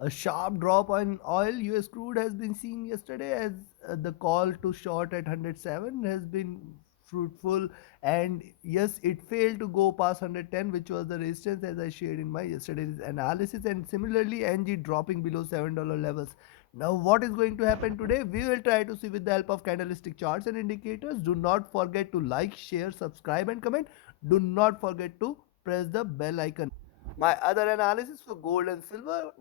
A sharp drop on oil. US crude has been seen yesterday as the call to short at 107 has been fruitful, and yes, it failed to go past 110, which was the resistance as I shared in my yesterday's analysis, and similarly NG dropping below $7 levels. Now what is going to happen today? We will try to see with the help of candlestick charts and indicators. Do not forget to like, share, subscribe and comment. Do not forget to press the bell icon. My other analysis for gold and silver: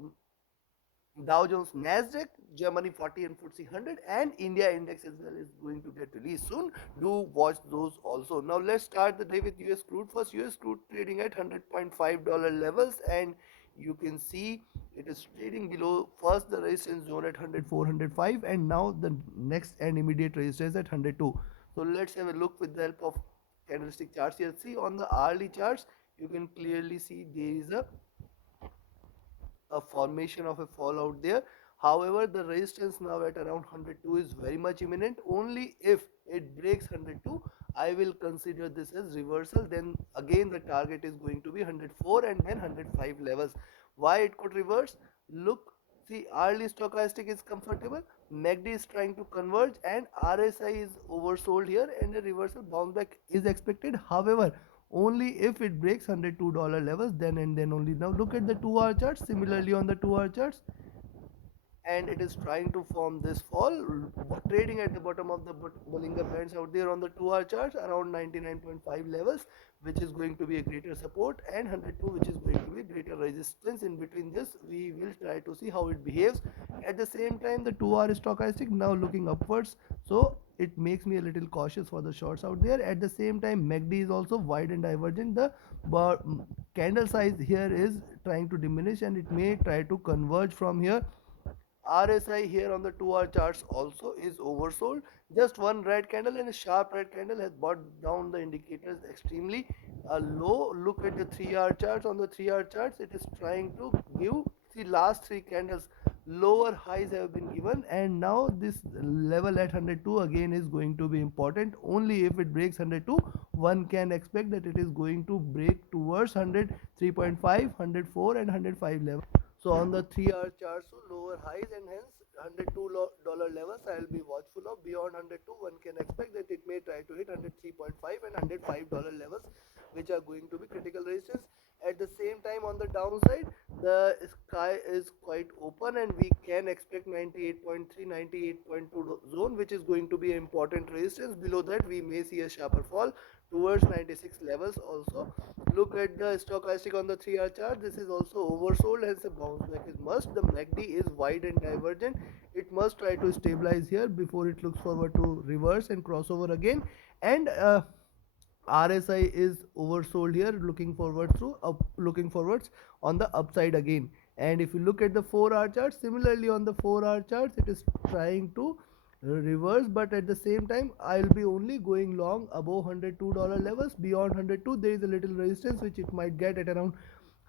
Dow Jones, Nasdaq, Germany 40 and FTSE 100, and India index as well is going to get released soon. Do watch those also. Now let's start the day with US crude. First, US crude trading at $100.5 levels, and you can see it is trading below first the resistance zone at 104, 105, and now the next and immediate resistance at 102. So let's have a look with the help of candlestick charts here. See on the hourly charts, you can clearly see there is a formation of a fallout there. However, the resistance now at around 102 is very much imminent. Only if it breaks 102, I will consider this as reversal. Then again the target is going to be 104 and then 105 levels. Why it could reverse? Look, see, early stochastic is comfortable, MACD is trying to converge, and RSI is oversold here, and a reversal bounce back is expected. However, only if it breaks $102 levels, then and then only. Now look at the 2 hour charts. Similarly on the 2 hour charts, and it is trying to form this fall, trading at the bottom of the Bollinger Bands out there on the 2 hour charts around 99.5 levels, which is going to be a greater support, and 102, which is going to be greater resistance. In between this, we will try to see how it behaves. At the same time, the 2 hour stochastic now looking upwards, so it makes me a little cautious for the shorts out there. At the same time, MACD is also wide and divergent. The candle size here is trying to diminish, and it may try to converge from here. RSI here on the 2 hour charts also is oversold. Just one red candle, and a sharp red candle has brought down the indicators extremely low. Look at the 3 hour charts. On the 3 hour charts, it is trying to give the last three candles lower highs have been given, and now this level at 102 again is going to be important. Only if it breaks 102, one can expect that it is going to break towards 103.5, 104 and 105 level. So on the 3 hour chart, so lower highs, and hence $102 levels I will be watchful of. Beyond 102, one can expect that it may try to hit 103.5 and $105 levels, which are going to be critical resistance. At the same time, on the downside, the sky is quite open, and we can expect 98.3, 98.2 zone, which is going to be an important resistance. Below that, we may see a sharper fall towards 96 levels also. Look at the stochastic on the 3 hour chart. This is also oversold, hence a bounce back is must. The MACD is wide and divergent. It must try to stabilize here before it looks forward to reverse and crossover again. And RSI is oversold here, looking forward through up, looking forwards on the upside again. And if you look at the 4 hour chart, similarly on the 4 hour charts, it is trying to reverse, but at the same time I'll be only going long above $102 levels. Beyond 102, there is a little resistance which it might get at around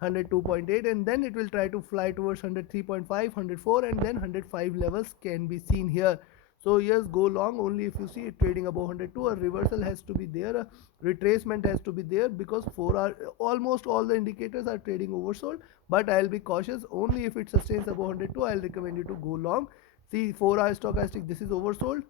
102.8, and then it will try to fly towards 103.5, 104, and then 105 levels can be seen here. So yes, go long only if you see it trading above 102. A reversal has to be there, a retracement has to be there, because 4 hour almost all the indicators are trading oversold. But I'll be cautious. Only if it sustains above 102, I'll recommend you to go long. See, 4 hour stochastic, this is oversold.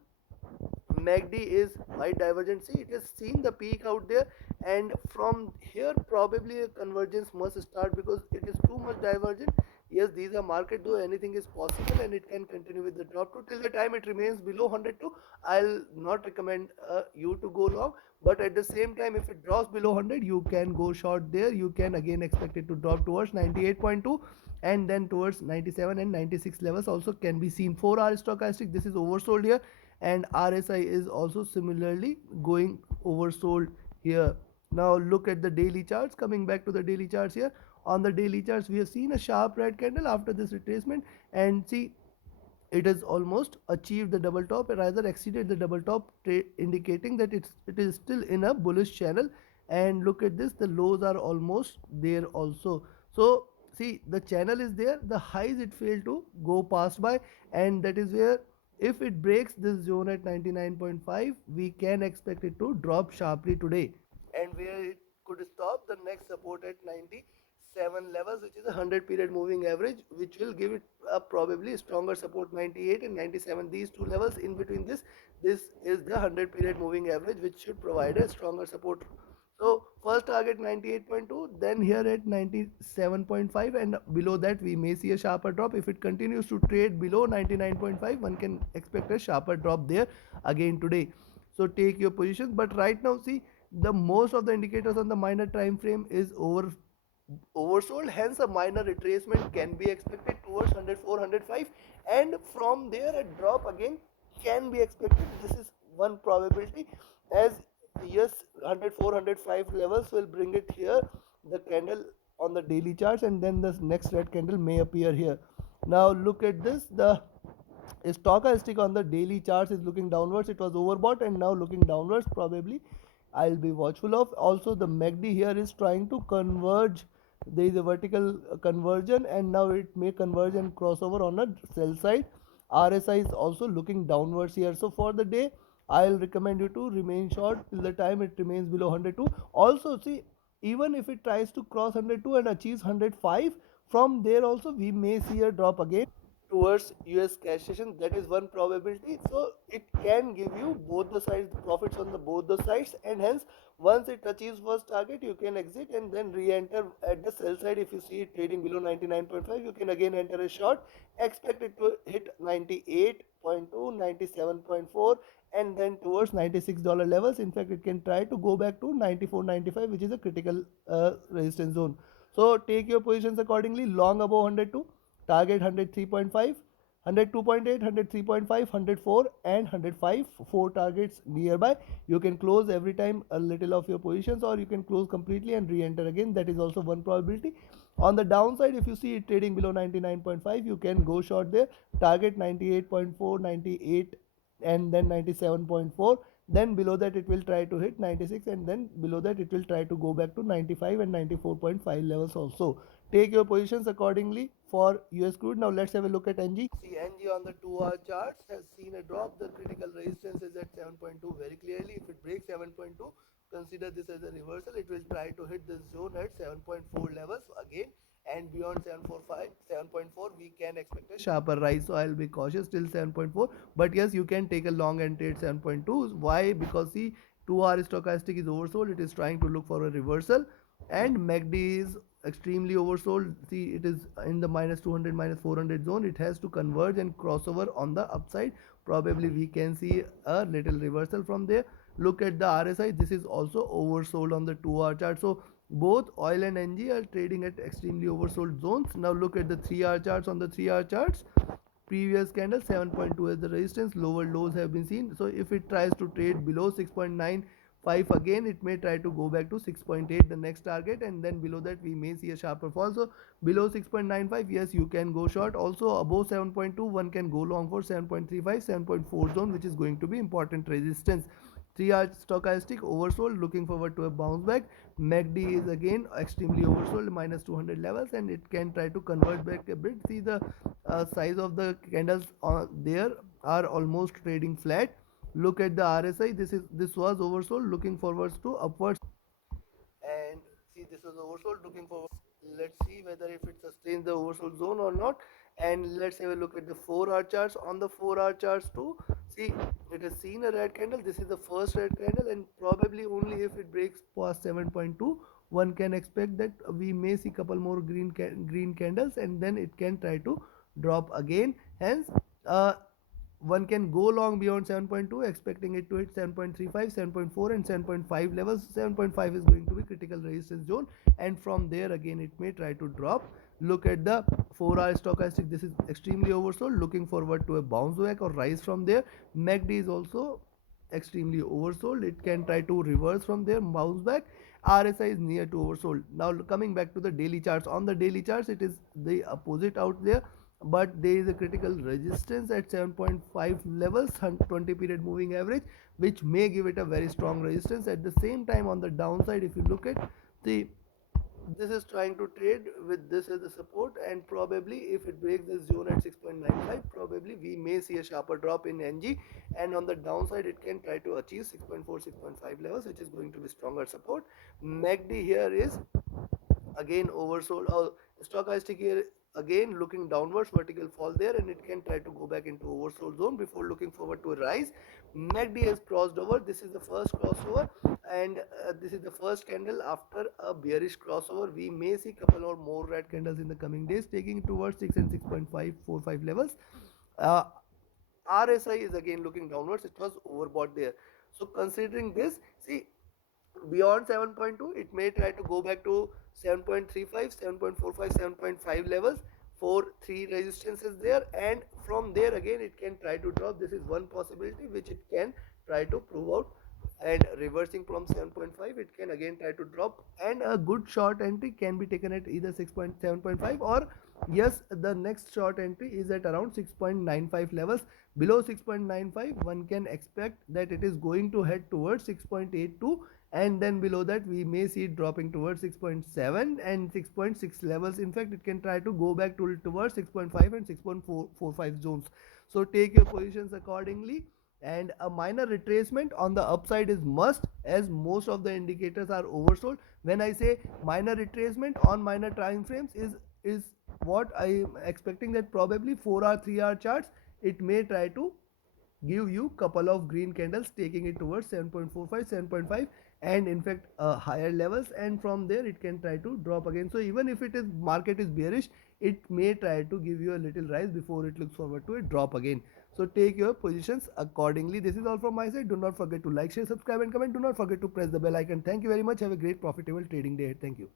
MACD is wide divergent. See, it has seen the peak out there, and from here probably a convergence must start because it is too much divergent. Yes, these are market, though anything is possible, and it can continue with the drop to till the time it remains below 102. I'll not recommend you to go long, but at the same time, if it drops below 100, you can go short there. You can again expect it to drop towards 98.2, and then towards 97 and 96 levels also can be seen. 4 hour stochastic, this is oversold here, and RSI is also similarly going oversold here. Now look at the daily charts. Coming back to the daily charts here, on the daily charts we have seen a sharp red candle after this retracement, and see, it has almost achieved the double top, or rather exceeded the double top, indicating that it is still in a bullish channel. And look at this, the lows are almost there also. So see, the channel is there, the highs it failed to go past by, and that is where if it breaks this zone at 99.5, we can expect it to drop sharply today, and where it could stop the next support at 90 97 levels, which is a 100 period moving average, which will give it a probably stronger support. 98 and 97, these two levels in between this is the 100 period moving average, which should provide a stronger support. So first target 98.2, then here at 97.5, and below that we may see a sharper drop. If it continues to trade below 99.5, one can expect a sharper drop there again today. So take your positions, but right now see the most of the indicators on the minor time frame is oversold, hence a minor retracement can be expected towards 104, 105, and from there a drop again can be expected. This is one probability, as yes, 104, 105 levels will bring it here, the candle on the daily charts, and then the next red candle may appear here. Now look at this, the stochastic on the daily charts is looking downwards. It was overbought and now looking downwards. Probably I'll be watchful of. Also the MACD here is trying to converge. There is a vertical conversion, and now it may converge and crossover on a sell side. RSI is also looking downwards here. So for the day, I'll recommend you to remain short till the time it remains below 102. Also see, even if it tries to cross 102 and achieves 105, from there also we may see a drop again towards US cash session. That is one probability. So it can give you both the sides, profits on the both the sides, and hence once it achieves first target, you can exit and then re-enter at the sell side. If you see it trading below 99.5, you can again enter a short. Expect it to hit 98.2, 97.4, and then towards $96 levels. In fact, it can try to go back to 94, 95, which is a critical resistance zone. So take your positions accordingly. Long above 102, target 103.5, 102.8, 103.5, 104 and 105, four targets nearby. You can close every time a little of your positions, or you can close completely and re-enter again. That is also one probability. On the downside, if you see it trading below 99.5, you can go short there. Target 98.4, 98 and then 97.4. Then below that it will try to hit 96, and then below that it will try to go back to 95 and 94.5 levels also. Take your positions accordingly for US crude. Now let's have a look at NG. See, NG on the 2-hour charts has seen a drop. The critical resistance is at 7.2 very clearly. If it breaks 7.2, consider this as a reversal. It will try to hit this zone at 7.4 levels again, and beyond 745, 7.4 we can expect a sharper rise. So I'll be cautious till 7.4, but yes, you can take a long and trade 7.2. Why? Because see, 2-hour stochastic is oversold. It is trying to look for a reversal, and MACD is extremely oversold. See, it is in the minus 200, minus 400 zone. It has to converge and crossover on the upside. Probably we can see a little reversal from there. Look at the RSI. This is also oversold on the 2-hour chart. So both oil and NG are trading at extremely oversold zones. Now look at the 3-hour charts. On the 3-hour charts, previous candle 7.2 as the resistance, lower lows have been seen. So if it tries to trade below 6.95 again, it may try to go back to 6.8, the next target, and then below that we may see a sharper fall. So below 6.95, yes, you can go short. Also above 7.2, one can go long for 7.35, 7.4 zone, which is going to be important resistance. 3-hour stochastic oversold, looking forward to a bounce back. MACD is again extremely oversold, minus 200 levels, and it can try to convert back a bit. See the size of the candles there are almost trading flat. Look at the RSI. This was oversold, looking forward to upwards, and see this is oversold, looking forward. Let's see whether if it sustains the oversold zone or not. And let's have a look at the 4-hour charts. On the 4-hour charts too, see, it has seen a red candle. This is the first red candle, and probably only if it breaks past 7.2, one can expect that we may see couple more green candles, and then it can try to drop again. Hence one can go long beyond 7.2, expecting it to hit 7.35, 7.4 and 7.5 levels. 7.5 is going to be critical resistance zone, and from there again it may try to drop. Look at the 4-hour stochastic. This is extremely oversold, looking forward to a bounce back or rise from there. MACD is also extremely oversold. It can try to reverse from there, bounce back. RSI is near to oversold. Now coming back to the daily charts. On the daily charts, it is the opposite out there, but there is a critical resistance at 7.5 levels, 20 period moving average, which may give it a very strong resistance. At the same time, on the downside, if you look at the, this is trying to trade with this as a support, and probably if it breaks this zone at 6.95, probably we may see a sharper drop in NG, and on the downside it can try to achieve 6.4, 6.5 levels, which is going to be stronger support. MACD here is again oversold, or stochastic here again looking downwards, vertical fall there, and it can try to go back into oversold zone before looking forward to a rise. MACD has crossed over. This is the first crossover, and this is the first candle after a bearish crossover. We may see couple or more red candles in the coming days, taking it towards 6 and 6.545 levels. uh, RSI is again looking downwards. It was overbought there. So considering this, see, beyond 7.2 it may try to go back to 7.35, 7.45, 7.5 levels for three resistances there, and from there again it can try to drop. This is one possibility which it can try to prove out, and reversing from 7.5 it can again try to drop, and a good short entry can be taken at either 6.7.5, or yes, the next short entry is at around 6.95 levels. Below 6.95 one can expect that it is going to head towards 6.82, and then below that we may see it dropping towards 6.7 and 6.6 levels. In fact, it can try to go back towards 6.5 and 6.445 zones. So take your positions accordingly, and a minor retracement on the upside is must, as most of the indicators are oversold. When I say minor retracement on minor time frames, is what I am expecting, that probably 4 hour 3 hour charts it may try to give you couple of green candles taking it towards 7.45, 7.5, and in fact higher levels, and from there it can try to drop again. So even if it is market is bearish, it may try to give you a little rise before it looks forward to a drop again. So take your positions accordingly. This is all from my side. Do not forget to like, share, subscribe and comment. Do not forget to press the bell icon. Thank you very much. Have a great profitable trading day. Thank you.